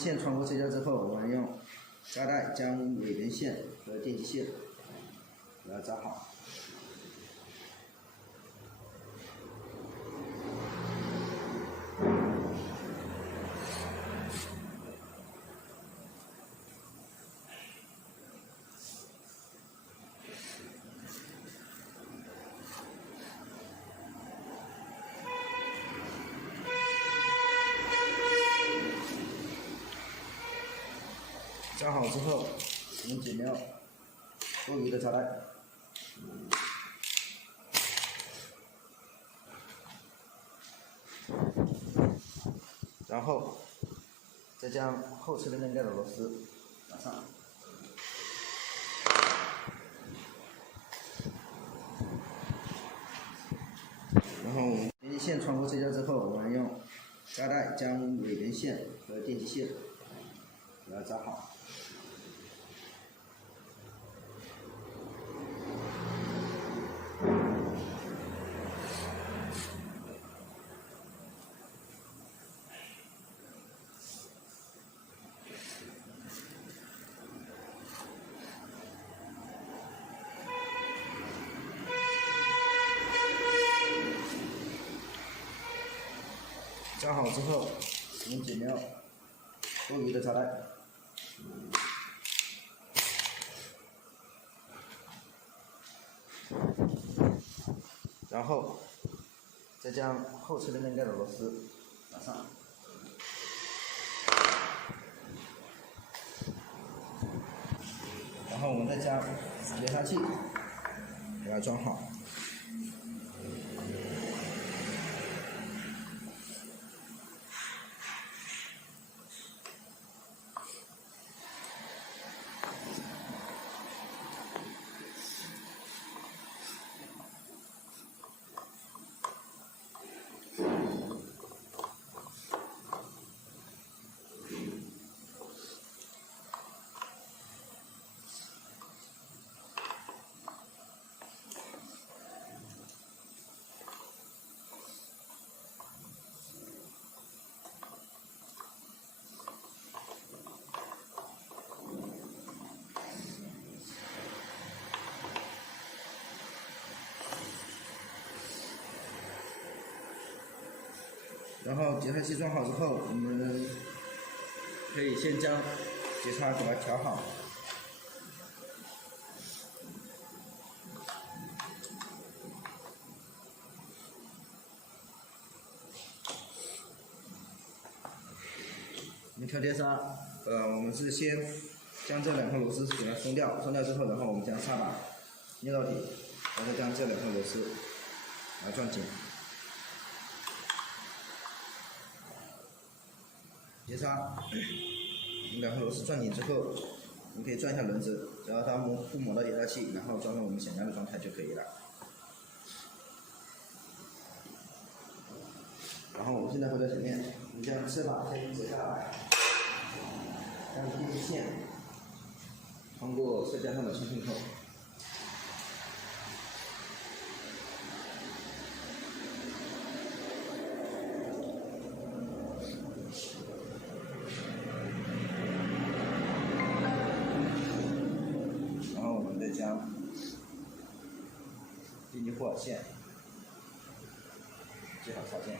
线穿过车架之后，我们用扎带将尾根线和电极线给它扎好。扎好之后，我们剪掉多余的扎带，然后再将后侧的链盖的螺丝打上。然后电极线穿过车架之后，我们用扎带将尾根线和电极线给它扎好。扎好之后，我们剪掉多余的扎带，然后再将后侧的链盖的螺丝打上，然后我们再将连插器给它装好。然后节拍器装好之后，我们可以先将节插给它调好。我们调节刹，我们是先将这两颗螺丝给它松掉，松掉之后，然后我们将刹把捏到底，然后将这两颗螺丝把它转紧。节刹，两颗螺丝转紧之后，我们可以转一下轮子，只要它不磨到节刹器，然后转到我们想要的状态就可以了。然后我们现在回到前面，我们将车把先折下来，将电极线通过车架上的穿线口。将电极护耳线接好插件，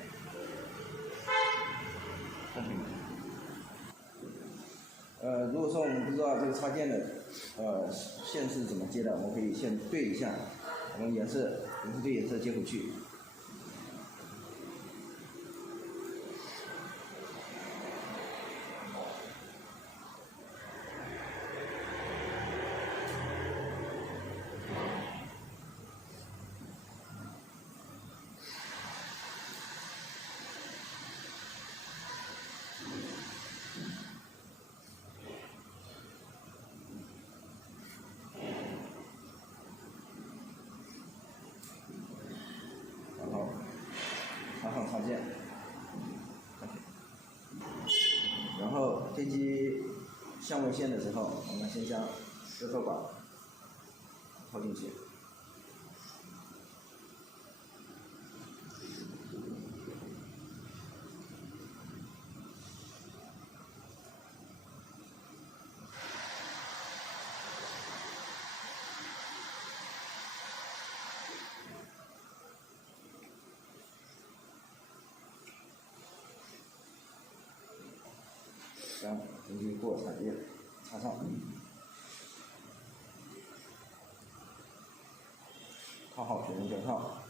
公平。如果说我们不知道这个插件的线是怎么接的，我们可以先对一下，我们颜色对颜色接回去。插上插件，然后电机相位线的时候，我们先将支头管套进去，将电机或产业插上，套好水温胶套，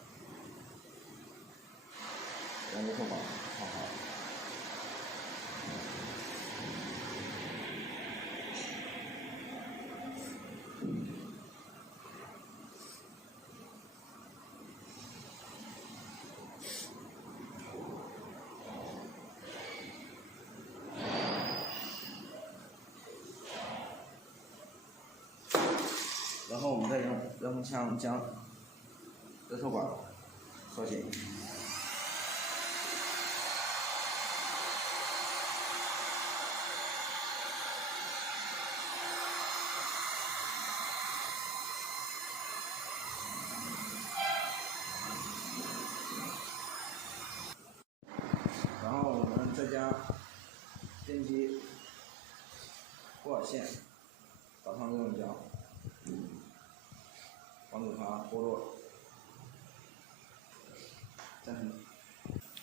将接头管套好。然后我们再用热风枪将热透管收紧。然后我们再将电机布尔线打上热熔胶，防止它脱落。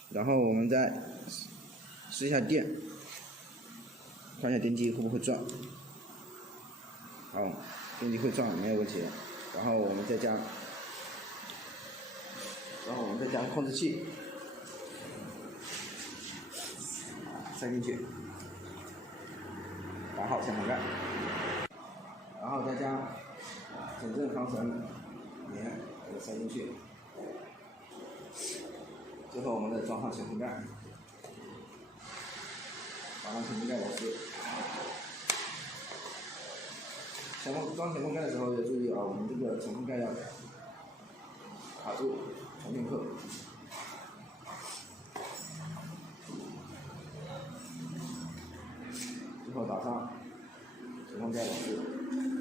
然后我们再试一下电，看一下电机会不会转。好，电机会转，没有问题。然后我们再将控制器塞进去，打好前门盖，然后再将整正防尘棉给塞进去，最后我们再装上前门盖，绑上前门盖螺丝。装前门盖的时候要注意啊，我们这个前门盖要卡住，重新扣。最后打上前门盖螺丝。